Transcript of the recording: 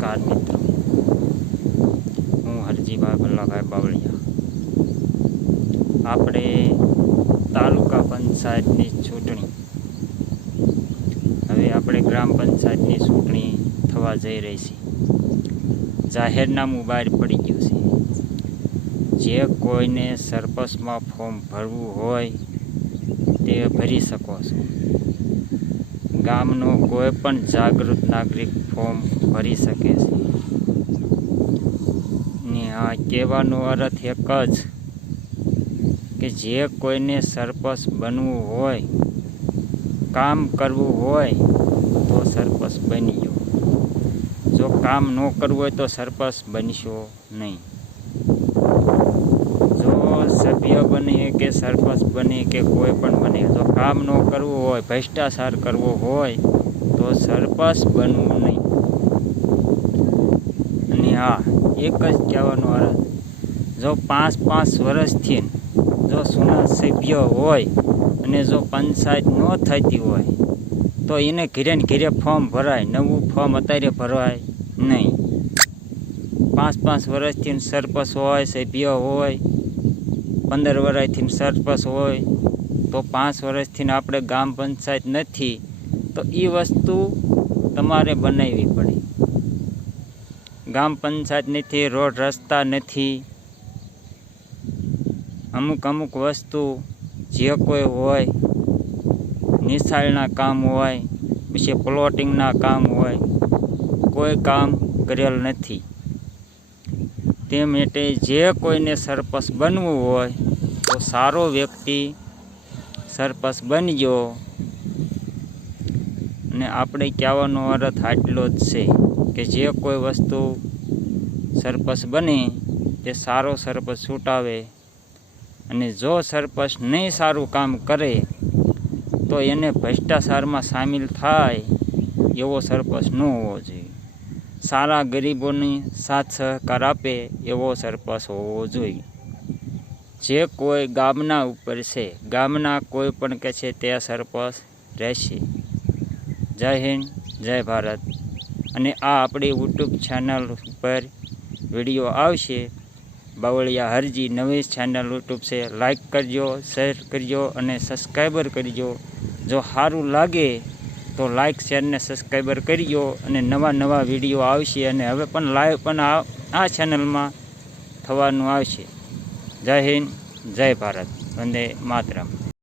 નમસ્કાર મિત્રો, હું હરજીભાઈ ભલ્લાભાઈ બાવળિયા. આપણે તાલુકા પંચાયતની ચૂંટણી, હવે આપણે ગ્રામ પંચાયતની ચૂંટણી થવા જઈ રહી છે. જાહેરનામું બહાર પડી ગયું છે. જે કોઈને સરપંચમાં ફોર્મ ભરવું હોય તે ભરી શકો છો. ગામનો કોઈ પણ જાગૃત નાગરિક ફોર્મ ભરી શકે છે. ને આ કહેવાનો અર્થ એક જ કે જે કોઈને સરપંચ બનવું હોય, કામ કરવું હોય તો સરપંચ બની ગયો. જો કામ ન કરવું હોય તો સરપંચ બનશો નહીં. જો સભ્ય બને કે સરપંચ બને કે કોઈ પણ બને, જો કામ ન કરવું હોય, ભ્રષ્ટાચાર કરવો હોય તો સરપંચ બનવું નહીં. અને હા, એક જ કહેવાનો અર્થ, જો 5-5 વર્ષથી જો જૂના સભ્ય હોય અને જો પંચાયત ન થતી હોય તો એને ઘરે ને ઘરે ફોર્મ ભરાય. નવું ફોર્મ અત્યારે ભરાય નહીં. 5-5 વર્ષથી સરપંચ હોય, સભ્ય હોય, 15 વર્ષથી સરપંચ હોય તો 5 વર્ષથી આપણે ગામ પંચાયત નથી તો એ વસ્તુ તમારે બનાવવી પડે. ગામ પંચાયત નથી, રોડ રસ્તા નથી, અમુક વસ્તુ જે કોઈ હોય, નિશાળના કામ હોય, પછી પ્લોટિંગના કામ હોય, કોઈ કામ કરેલ નથી. તે માટે જે કોઈને સરપંચ બનવું હોય તો સારો વ્યક્તિ સરપંચ બનજો. અને આપણે કહેવાનો અર્થ આટલો જ છે કે જે કોઈ વસ્તુ સરપંચ બને તે સારો સરપંચ છૂટાવે. અને જો સરપંચ નહીં સારું કામ કરે તો એને ભ્રષ્ટાચારમાં સામેલ થાય એવો સરપંચ ન હોવો જોઈએ. સારા ગરીબોને સાથ સહકાર આપે એવો સરપંચ હોવો જોઈએ. જે કોઈ ગામના ઉપર છે, ગામના કોઈ પણ કે છે તે સરપંચ રહેશે. જય હિન્દ, જય ભારત. અને આ આપણી યુટ્યુબ ચેનલ ઉપર વિડીયો આવશે. બાવળિયા હરજી નવી ચેનલ યુટ્યુબ છે. લાઈક કરજો, શેર કરજો અને સબસ્ક્રાઈબર કરજો. જો સારું લાગે તો લાઈક, શેર ને સબસ્ક્રાઈબર કરજો. અને નવા વિડીયો આવશે. અને હવે પણ લાઈવ પણ આ ચેનલમાં થવાનું આવશે. જય હિન્દ, જય ભારત. વંદે માતરમ.